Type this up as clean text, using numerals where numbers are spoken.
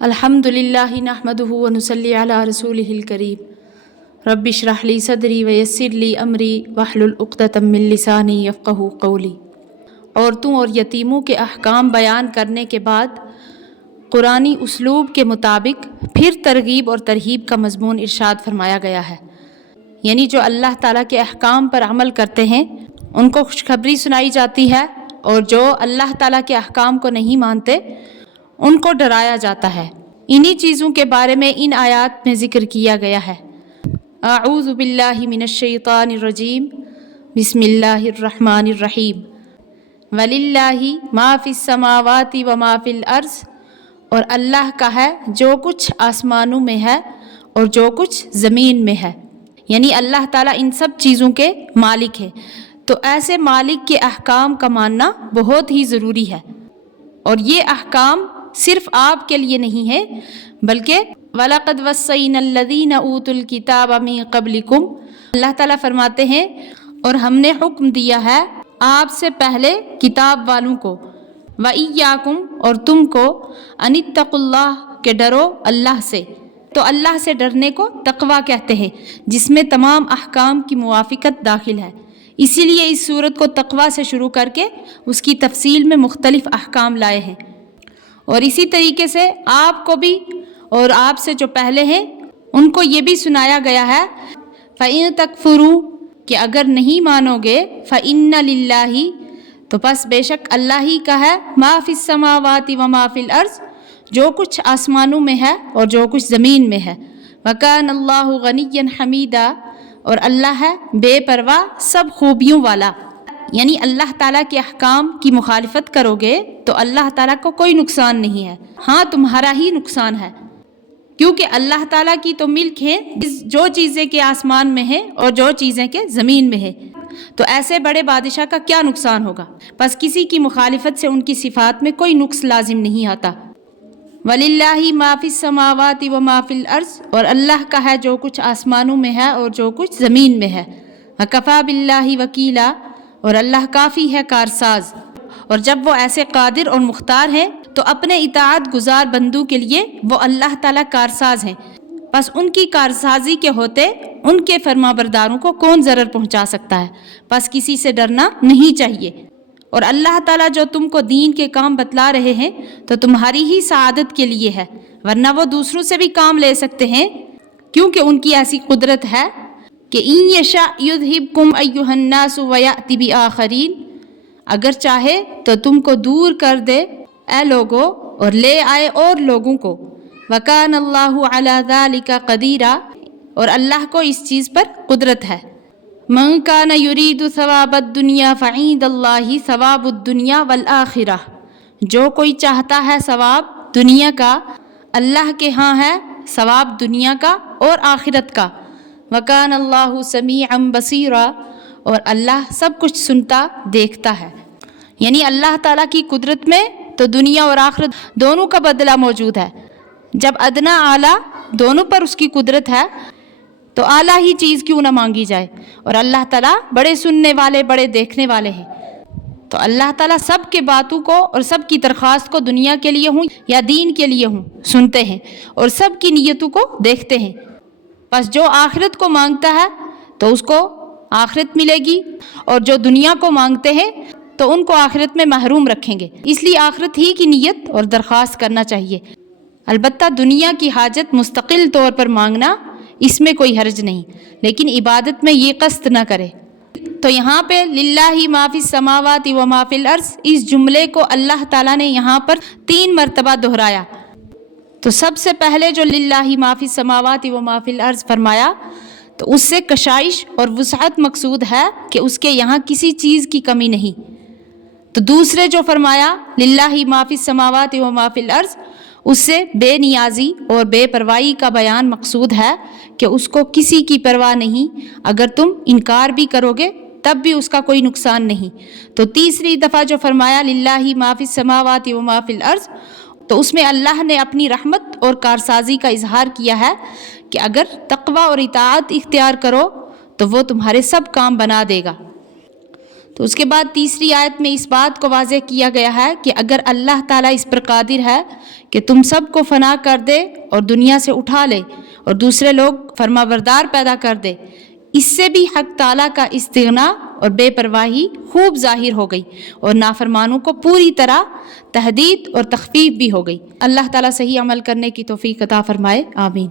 الحمدللہ نحمدہ ونصلی علی رسولہ الکریم رب اشرح لی صدری ویسر لی امری واحلل عقدۃ من لسانی یفقہوا قولی۔ عورتوں اور یتیموں کے احکام بیان کرنے کے بعد قرآنی اسلوب کے مطابق پھر ترغیب اور ترہیب کا مضمون ارشاد فرمایا گیا ہے، یعنی جو اللہ تعالیٰ کے احکام پر عمل کرتے ہیں ان کو خوشخبری سنائی جاتی ہے، اور جو اللہ تعالیٰ کے احکام کو نہیں مانتے ان کو ڈرایا جاتا ہے۔ انہی چیزوں کے بارے میں ان آیات میں ذکر کیا گیا ہے۔ اعوذ باللہ من الشیطان الرجیم، بسم اللہ الرحمن الرحیم۔ وَلِلَّهِ مَا فِي السَّمَاوَاتِ وَمَا فِي الْأَرْضِ، اور اللہ کا ہے جو کچھ آسمانوں میں ہے اور جو کچھ زمین میں ہے، یعنی اللہ تعالیٰ ان سب چیزوں کے مالک ہے۔ تو ایسے مالک کے احکام کا ماننا بہت ہی ضروری ہے، اور یہ احکام صرف آپ کے لیے نہیں ہے بلکہ وَلَقَدْ وَصَّيْنَا الَّذِينَ أُوتُوا الْكِتَابَ مِن قَبْلِكُمْ، اللہ تعالیٰ فرماتے ہیں اور ہم نے حکم دیا ہے آپ سے پہلے کتاب والوں کو، وَإِيَّاكُمْ، اور تم کو، أَنِ اتَّقُوا اللَّهَ، کہ ڈرو اللہ سے۔ تو اللہ سے ڈرنے کو تقویٰ کہتے ہیں، جس میں تمام احکام کی موافقت داخل ہے۔ اسی لیے اس سورت کو تقویٰ سے شروع کر کے اس کی تفصیل میں مختلف احکام لائے ہیں، اور اسی طریقے سے آپ کو بھی اور آپ سے جو پہلے ہیں ان کو یہ بھی سنایا گیا ہے فَإِن تَكْفُرُوا، کہ اگر نہیں مانو گے، فَإِنَّ لِلَّهِ، تو پس بے شک اللہ ہی کا ہے، مَا فِي السَّمَاوَاتِ وَمَا فِي الْأَرْضِ، جو کچھ آسمانوں میں ہے اور جو کچھ زمین میں ہے۔ وَكَانَ اللَّهُ غَنِيًّا حَمِيدًا، اور اللہ ہے بے پرواہ سب خوبیوں والا، یعنی اللہ تعالیٰ کے احکام کی مخالفت کرو گے تو اللہ تعالیٰ کو کوئی نقصان نہیں ہے، ہاں تمہارا ہی نقصان ہے، کیونکہ اللہ تعالیٰ کی تو ملک ہے جو چیزیں کے آسمان میں ہیں اور جو چیزیں کے زمین میں ہیں، تو ایسے بڑے بادشاہ کا کیا نقصان ہوگا؟ بس کسی کی مخالفت سے ان کی صفات میں کوئی نقص لازم نہیں آتا۔ وَلِلَّهِ مَا فِي السَّمَاوَاتِ وَمَا فِي الْأَرْضِ، اور اللہ کا ہے جو کچھ آسمانوں میں ہے اور جو کچھ زمین میں ہے۔ وَكَفَى بِاللَّهِ وَكِيلًا، اور اللہ کافی ہے کارساز۔ اور جب وہ ایسے قادر اور مختار ہیں تو اپنے اطاعت گزار بندوں کے لیے وہ اللہ تعالیٰ کارساز ہیں، بس ان کی کارسازی کے ہوتے ان کے فرما برداروں کو کون ضرر پہنچا سکتا ہے؟ بس کسی سے ڈرنا نہیں چاہیے۔ اور اللہ تعالیٰ جو تم کو دین کے کام بتلا رہے ہیں تو تمہاری ہی سعادت کے لیے ہے، ورنہ وہ دوسروں سے بھی کام لے سکتے ہیں، کیونکہ ان کی ایسی قدرت ہے کہ ان یشاء یذھبکم ایھا الناس ویأتی بآخرین، اگر چاہے تو تم کو دور کر دے اے لوگو اور لے آئے اور لوگوں کو۔ وکان اللہ علی ذلک قدیرا، اور اللہ کو اس چیز پر قدرت ہے۔ من کان یرید ثواب الدنیا فعند اللہ ثواب الدنیا والآخرہ، جو کوئی چاہتا ہے ثواب دنیا کا، اللہ کے ہاں ہے ثواب دنیا کا اور آخرت کا۔ وَكَانَ اللَّهُ سَمِيعًا بَصِيرًا، اور اللہ سب کچھ سنتا دیکھتا ہے، یعنی اللہ تعالیٰ کی قدرت میں تو دنیا اور آخرت دونوں کا بدلہ موجود ہے۔ جب ادنا اعلیٰ دونوں پر اس کی قدرت ہے تو اعلیٰ ہی چیز کیوں نہ مانگی جائے، اور اللہ تعالیٰ بڑے سننے والے بڑے دیکھنے والے ہیں۔ تو اللہ تعالیٰ سب کے باتوں کو اور سب کی درخواست کو دنیا کے لیے ہوں یا دین کے لیے ہوں سنتے ہیں، اور سب کی نیتوں کو دیکھتے ہیں۔ بس جو آخرت کو مانگتا ہے تو اس کو آخرت ملے گی، اور جو دنیا کو مانگتے ہیں تو ان کو آخرت میں محروم رکھیں گے، اس لیے آخرت ہی کی نیت اور درخواست کرنا چاہیے۔ البتہ دنیا کی حاجت مستقل طور پر مانگنا اس میں کوئی حرج نہیں، لیکن عبادت میں یہ قصد نہ کرے۔ تو یہاں پہ للہ ما فی السماوات و ما فی الارض، اس جملے کو اللہ تعالیٰ نے یہاں پر 3 مرتبہ دہرایا۔ تو سب سے پہلے جو للہ ما فی السماوات و ما فی الارض فرمایا تو اس سے کشائش اور وسعت مقصود ہے کہ اس کے یہاں کسی چیز کی کمی نہیں۔ تو دوسرے جو فرمایا للہ ما فی السماوات و ما فی الارض، اس سے بے نیازی اور بے پرواہی کا بیان مقصود ہے کہ اس کو کسی کی پرواہ نہیں، اگر تم انکار بھی کرو گے تب بھی اس کا کوئی نقصان نہیں۔ تو تیسری دفعہ جو فرمایا للہ ما فی السماوات و ما فی الارض، تو اس میں اللہ نے اپنی رحمت اور کارسازی کا اظہار کیا ہے کہ اگر تقوی اور اطاعت اختیار کرو تو وہ تمہارے سب کام بنا دے گا۔ تو اس کے بعد تیسری آیت میں اس بات کو واضح کیا گیا ہے کہ اگر اللہ تعالیٰ اس پر قادر ہے کہ تم سب کو فنا کر دے اور دنیا سے اٹھا لے اور دوسرے لوگ فرما بردار پیدا کر دے، اس سے بھی حق تعالیٰ کا استغنا اور بے پرواہی خوب ظاہر ہو گئی اور نافرمانوں کو پوری طرح تہدید اور تخفیف بھی ہو گئی۔ اللہ تعالیٰ صحیح عمل کرنے کی توفیق عطا فرمائے، آمین۔